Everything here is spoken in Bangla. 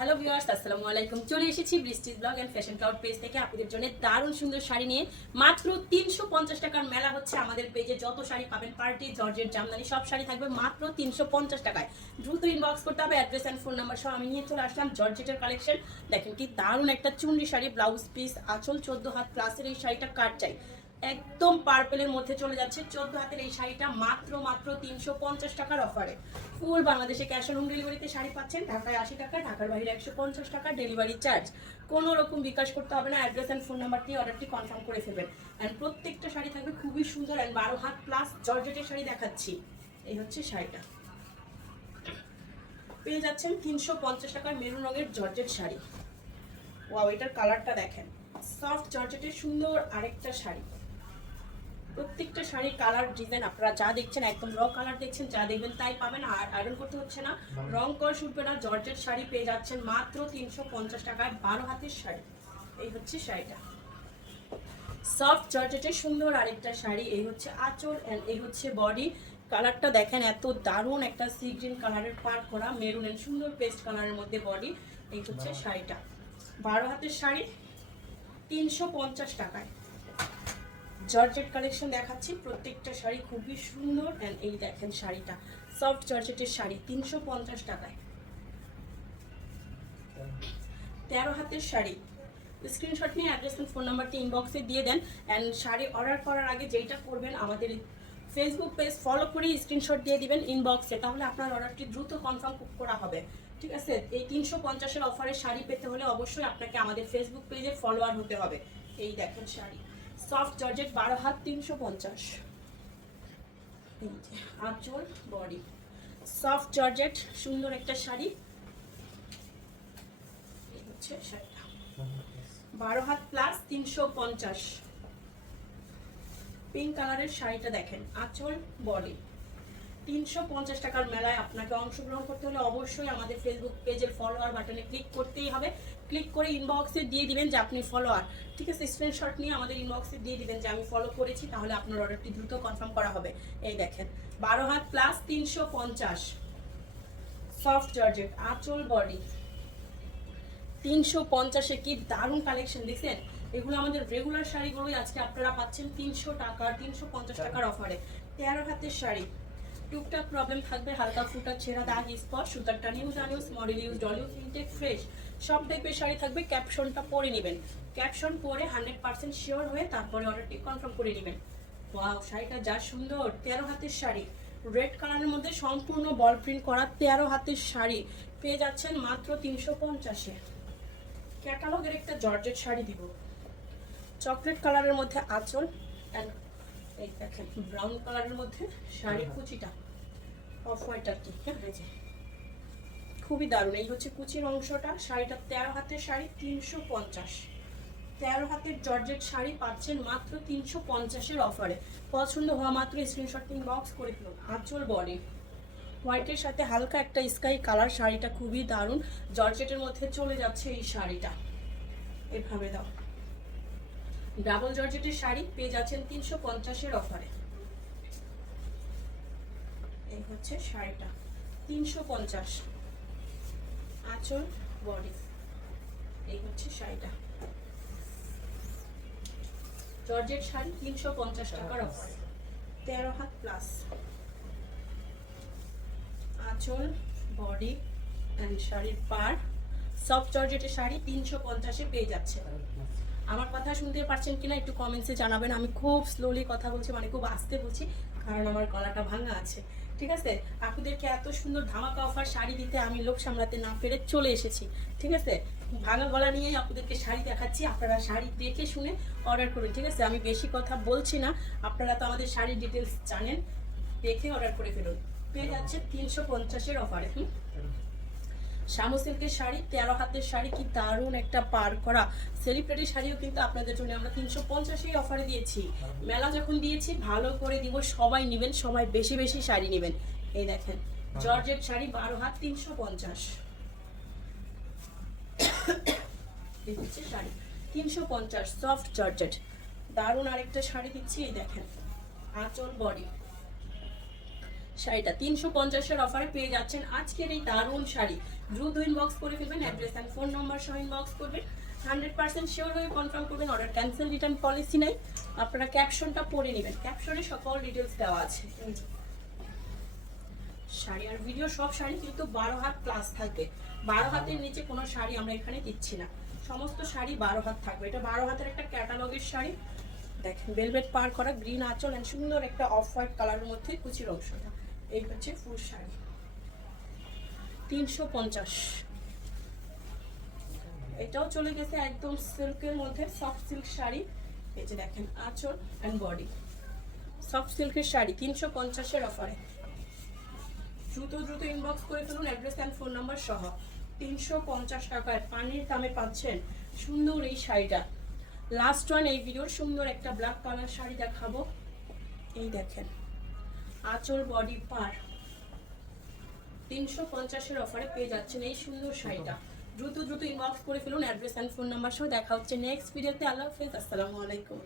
হ্যালো ভিউয়ার্স আসসালামু আলাইকুম। চলে এসেছি Brishti's blog and fashion cloud page থেকে আপনাদের জন্য দারুণ সুন্দর শাড়ি নিয়ে। মাত্র তিনশো পঞ্চাশ টাকার মেলা হচ্ছে আমাদের পেজে যত শাড়ি পাবেন, পার্টি জর্জের জামদানি, সব শাড়ি থাকবে মাত্র তিনশো পঞ্চাশ টাকায়। দ্রুত ইনবক্স করতে হবে অ্যাড্রেস অ্যান্ড ফোন নাম্বার সহ আমি নিয়ে চলে আসলাম জর্জেটের কালেকশন দেখেন কি দারুণ একটা চুনরি শাড়ি ব্লাউজ পিস আঁচল, চোদ্দ হাত প্লাসের এই শাড়িটা কাট চাই? একদম পার্পেলের মধ্যে চলে যাচ্ছে। চোদ্দ হাতের এই শাড়িটা মাত্র মাত্র তিনশো পঞ্চাশ টাকার অফারে ফুল বাংলাদেশে ক্যাশ অন হোম ডেলিভারিতে শাড়ি পাচ্ছেন, ঢাকায় আশি টাকা, ঢাকার বাইরে একশো পঞ্চাশ টাকা ডেলিভারি চার্জ কোনো রকম বিকাশ করতে হবে না অ্যাড্রেস অ্যান্ড ফোন নাম্বার দিয়ে অর্ডারটি কনফার্ম করে ফেলবেন। অ্যান্ড প্রত্যেকটা শাড়ি থাকবে খুবই সুন্দর অ্যান্ড বারো হাত প্লাস জর্জেটের শাড়ি দেখাচ্ছি। এই হচ্ছে শাড়িটা। পেয়ে যাচ্ছেন তিনশো পঞ্চাশ টাকার মেরুন রঙের জর্জেট শাড়ি। ওয়াও এটার কালারটা দেখেন। সফট জর্জেটের সুন্দর আরেকটা শাড়ি। প্রত্যেকটা শাড়ির কালার ডিজাইন আপনারা যা দেখছেন, একদম র কালার দেখছেন, যা দেখবেন তাই পাবেন। আর আয়রন করতে হচ্ছে না। রং কর শুটবে না, জর্জেট শাড়ি পেয়ে যাচ্ছেন মাত্র তিনশো পঞ্চাশ টাকায় বারো হাতের শাড়ি। এই হচ্ছে শাড়িটা। সফট জর্জেটের সুন্দর আরেকটা শাড়ি, এই হচ্ছে আঁচল এই হচ্ছে বডি কালারটা দেখেন, এত দারুণ একটা সি গ্রিন কালারের পার করা মেরুন সুন্দর পেস্ট কালারের মধ্যে বডি এই হচ্ছে শাড়িটা। বারো হাতের শাড়ি, তিনশো পঞ্চাশ টাকায়। জর্জেট কালেকশন দেখাচ্ছি। প্রত্যেকটা শাড়ি খুবই সুন্দর। অ্যান্ড এই দেখেন শাড়িটা। সফট জর্জেটের শাড়ি, তিনশো পঞ্চাশ টাকায়। তেরো হাতের শাড়ি। স্ক্রিনশট নিয়ে অ্যাড্রেস এবং ফোন নাম্বারটি ইনবক্সে দিয়ে দেন। অ্যান্ড শাড়ি অর্ডার করার আগে যেইটা করবেন, আমাদের ফেসবুক পেজ ফলো করে স্ক্রিনশট দিয়ে দিবেন ইনবক্সে তাহলে আপনার অর্ডারটি দ্রুত কনফার্ম করা হবে। ঠিক আছে? এই তিনশো পঞ্চাশের অফারে শাড়ি পেতে হলে অবশ্যই আপনাকে আমাদের ফেসবুক পেজের ফলোয়ার হতে হবে। এই দেখেন শাড়ি। সফট জর্জেট বারো হাত তিনশো পঞ্চাশ। আঁচল বডি সফট জর্জেট সুন্দর একটা শাড়ি। হচ্ছে বারো হাত প্লাস তিনশো পঞ্চাশ। পিঙ্ক কালারের শাড়িটা দেখেন, আঁচল বডি তিনশো পঞ্চাশ টাকার মেলায় আপনাকে অংশগ্রহণ করতে হলে অবশ্যই আমাদের ফেসবুক পেজের ফলোয়ার বাটনে ক্লিক করতেই হবে। ক্লিক করে ইনবক্সে দিয়ে দিবেন যে আপনি ফলোয়ার ঠিক আছে স্ক্রিনশট নিয়ে আমাদের ইনবক্সে দিয়ে দিবেন যে আমি ফলো করেছি, তাহলে আপনার অর্ডারটি দ্রুত কনফার্ম করা হবে। এই দেখেন, বারো হাত প্লাস তিনশো পঞ্চাশ। সফট জর্জেট আঁচল বডি তিনশো পঞ্চাশে কি দারুণ কালেকশন দেখছেন? এগুলো আমাদের রেগুলার শাড়িগুলোই আজকে আপনারা পাচ্ছেন তিনশো টাকা তিনশো পঞ্চাশ টাকার অফারে তেরো হাতের শাড়ি টুকটাক প্রবলেম থাকবে, হালকা ফুটা ছেঁড়া দাগ স্পট সুতারটা নিউজ আনিউজ model use doll use intact fresh সব টাইপের শাড়ি থাকবে ক্যাপশনটা পরে নেবেন। ক্যাপশন পরে হান্ড্রেড পার্সেন্ট শিওর হয়ে তারপরে অর্ডারটি কনফার্ম করে নেবেন। ওয়াও শাড়িটা যা সুন্দর, তেরো হাতের শাড়ি। রেড কালারের মধ্যে সম্পূর্ণ বল প্রিন্ট করা তেরো হাতের শাড়ি। পেয়ে যাচ্ছেন মাত্র তিনশো পঞ্চাশে। ক্যাটালগের একটা জর্জেট শাড়ি দিব। চকলেট কালারের মধ্যে আঁচল অ্যান্ড এই দেখেন ব্রাউন কালারের মধ্যে শাড়ি কুচিটা অফ হোয়াইট আর কি হ্যাঁ খুবই দারুণ। এই হচ্ছে কুচির অংশটা শাড়িটা তেরো হাতের শাড়ি তিনশো পঞ্চাশ। তেরো হাতের জর্জেট শাড়ি পাচ্ছেন মাত্র তিনশো পঞ্চাশের অফারে পছন্দ হওয়া মাত্র স্ক্রিনশট বক্স করে দিল আঁচল বডি। হোয়াইটের সাথে হালকা একটা স্কাই কালার শাড়িটা খুবই দারুণ। জর্জেটের মধ্যে চলে যাচ্ছে এই শাড়িটা। এভাবে দাও। ডাবল জর্জেটের শাড়ি পেয়ে যাচ্ছেন তিনশো পঞ্চাশের অফারে। এই হচ্ছে শাড়িটা, তিনশো পঞ্চাশ। আঁচল, বডি, এই হচ্ছে শাড়িটা। জর্জেট শাড়ি তিনশো পঞ্চাশ টাকার অফারে। তেরো হাত প্লাস। আঁচল, বডি অ্যান্ড শাড়ির পার। সফট জর্জেটের শাড়ি তিনশো পঞ্চাশে পেয়ে যাচ্ছে। আমার কথা শুনতে পারছেন কিনা একটু কমেন্টসে জানাবেন। আমি খুব স্লোলি কথা বলছি মানে খুব আস্তে বলছি, কারণ আমার গলাটা ভাঙা আছে। ঠিক আছে? আপনাদেরকে এত সুন্দর ধামাকা অফার শাড়ি দিতে আমি লোক সামলাতে না পেরে চলে এসেছি। ঠিক আছে? ভাঙা গলা নিয়েই আপনাদেরকে শাড়ি দেখাচ্ছি, আপনারা শাড়ি দেখে শুনে অর্ডার করুন। ঠিক আছে? আমি বেশি কথা বলছি না, আপনারা তো আমাদের শাড়ির ডিটেলস জানেন। দেখে অর্ডার করে ফেলুন। পেয়ে যাচ্ছে তিনশো পঞ্চাশের অফারে হুম? শামু সিল্কের শাড়ি, তেরো হাতের শাড়ি, কি দারুণ একটা পার করা সেলিব্রিটি শাড়িও কিন্তু আপনাদের জন্য আমরা তিনশো পঞ্চাশেই অফারে দিয়েছি। মেলা যখন দিয়েছি, ভালো করে দিব, সবাই নেবেন, সবাই বেশি বেশি শাড়ি নেবেন। এই দেখেন, জর্জেট শাড়ি, বারো হাত, তিনশো পঞ্চাশ। হচ্ছে শাড়ি, তিনশো পঞ্চাশ সফট জর্জেট। দারুণ আরেকটা শাড়ি দিচ্ছি, এই দেখেন, আঁচল বডি শাড়িটা। তিনশো পঞ্চাশের অফারে পেয়ে যাচ্ছেন আজকের এই দারুণ শাড়ি। দ্রুত ইনবক্স করে ফেলবেন অ্যাড্রেস অ্যান্ড ফোন নম্বর সহ ইনবক্স করবেন। হান্ড্রেড পার্সেন্ট শিওর হয়ে কনফার্ম করবেন অর্ডার ক্যান্সেল রিটার্ন পলিসি নেই। আপনারা ক্যাপশনটা পড়ে নেবেন। ক্যাপশনে সকল ডিটেলস দেওয়া আছে। শাড়ি আর ভিডিও সব শাড়ি কিন্তু বারো হাত প্লাস থাকবে বারো হাতের নিচে কোনো শাড়ি আমরা এখানে দিচ্ছি না। সমস্ত শাড়ি বারো হাত থাকবে। এটা বারো হাতের একটা ক্যাটালগের শাড়ি। দেখেন ভেলভেট পার করা গ্রিন আঁচল and সুন্দর একটা অফ হোয়াইট কালারের মধ্যে কুচির অংশটা। এই হচ্ছে ফুল শাড়ি। তিনশো পঞ্চাশ। এটাও চলে গেছে একদম সিল্কের মধ্যে সফট সিল্ক শাড়ি। এই যে দেখেন, আঁচল অ্যান্ড বডি সফট সিল্কের শাড়ি, তিনশো পঞ্চাশের অফারে দ্রুত দ্রুত ইনবক্স করে ফেলুন অ্যাড্রেস অ্যান্ড ফোন নাম্বার সহ। তিনশো পঞ্চাশ টাকায় পানির দামে পাচ্ছেন সুন্দর এই শাড়িটা। লাস্ট ওয়ান এই ভিডিওর সুন্দর একটা ব্ল্যাক কালার শাড়ি দেখাবো। এই দেখেন। আঁচল বডি পার। তিনশো পঞ্চাশের অফারে পেয়ে যাচ্ছেন এই সুন্দর শাড়িটা। দ্রুত দ্রুত ইনবক্স করে ফেলুন অ্যাড্রেস অ্যান্ড ফোন নাম্বার সহ দেখা হচ্ছে নেক্সট ভিডিওতে আল্লাহ হাফেজ, আসসালামু আলাইকুম।